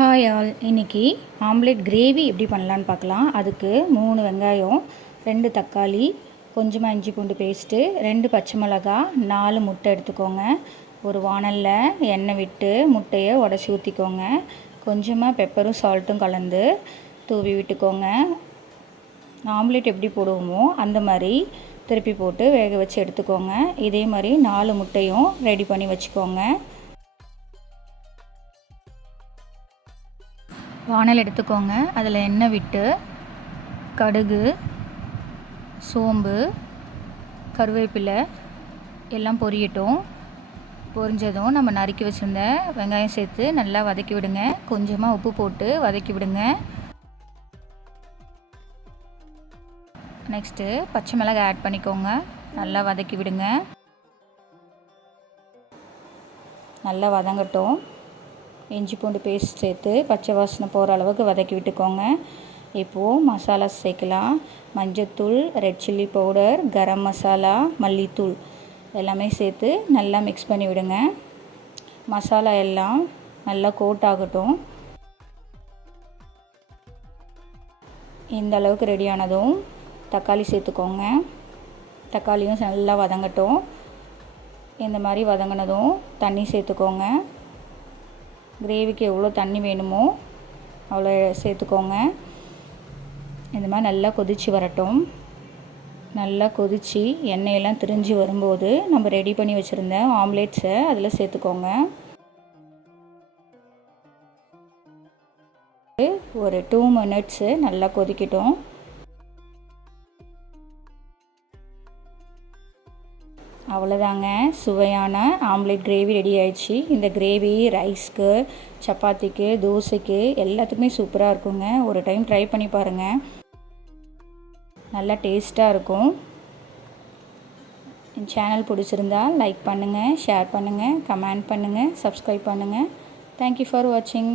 Hi all இன்னைக்கு omelette gravy எப்படி பண்ணலான்னு பார்க்கலாம். அதுக்கு மூணு வெங்காயம் ரெண்டு தக்காளி கொஞ்சமாக இஞ்சி பூண்டு பேஸ்ட்டு ரெண்டு பச்சை மிளகா நாலு முட்டை எடுத்துக்கோங்க. ஒரு வானலில் எண்ணெய் விட்டு முட்டையை உடச்சி ஊற்றிக்கோங்க கொஞ்சமாக பெப்பரும் சால்ட்டும் கலந்து தூவி விட்டுக்கோங்க. ஆம்லேட் எப்படி போடுவோமோ அந்த மாதிரி திருப்பி போட்டு வேக வச்சு எடுத்துக்கோங்க. இதே மாதிரி நாலு முட்டையும் ரெடி பண்ணி வச்சுக்கோங்க. வானல் எடுத்துக்கோங்க. அதில் எண்ணெய் விட்டு கடுகு சோம்பு கருவேப்பிலை எல்லாம் பொரியட்டும். பொரிஞ்சதும் நம்ம நறுக்கி வச்சுருந்த வெங்காயம் சேர்த்து நல்லா வதக்கி விடுங்க. கொஞ்சமாக உப்பு போட்டு வதக்கி விடுங்க. நெக்ஸ்ட்டு பச்சை மிளகாய் ஆட் பண்ணிக்கோங்க. நல்லா வதக்கி விடுங்க. நல்லா வதங்கட்டும். இஞ்சி பூண்டு பேஸ்ட் சேர்த்து பச்சை வாசனை போகிற அளவுக்கு வதக்கி விட்டுக்கோங்க. இப்போது மசாலா சேர்க்கலாம். மஞ்சத்தூள் red chilli powder garam masala மல்லித்தூள் எல்லாமே சேர்த்து நல்லா மிக்ஸ் பண்ணி விடுங்க. மசாலா எல்லாம் நல்லா கோட் ஆகட்டும். இந்த அளவுக்கு ரெடியானதும் தக்காளி சேர்த்துக்கோங்க. தக்காளியும் நல்லா வதங்கட்டும். இந்த மாதிரி வதங்கினதும் தண்ணி சேர்த்துக்கோங்க. கிரேவிக்கு எவ்வளோ தண்ணி வேணுமோ அவ்வளோ சேர்த்துக்கோங்க. இந்த மாதிரி நல்லா கொதித்து வரட்டும். நல்லா கொதித்து எண்ணெயெல்லாம் திரிஞ்சு வரும்போது நம்ம ரெடி பண்ணி வச்சுருந்த ஆம்லேட்ஸை அதில் சேர்த்துக்கோங்க. ஒரு டூ மினிட்ஸு நல்லா கொதிக்கட்டும். அவ்வளோதாங்க சுவையான ஆம்லேட் கிரேவி ரெடி ஆயிடுச்சு. இந்த கிரேவி ரைஸ்க்கு சப்பாத்திக்கு தோசைக்கு எல்லாத்துக்குமே சூப்பராக இருக்குங்க. ஒரு டைம் ட்ரை பண்ணி பாருங்கள் நல்லா டேஸ்ட்டாக இருக்கும். என் சேனல் பிடிச்சிருந்தா லைக் பண்ணுங்கள் ஷேர் பண்ணுங்கள் கமெண்ட் பண்ணுங்கள் சப்ஸ்கிரைப் பண்ணுங்கள் தேங்க்யூ ஃபார் வாட்சிங்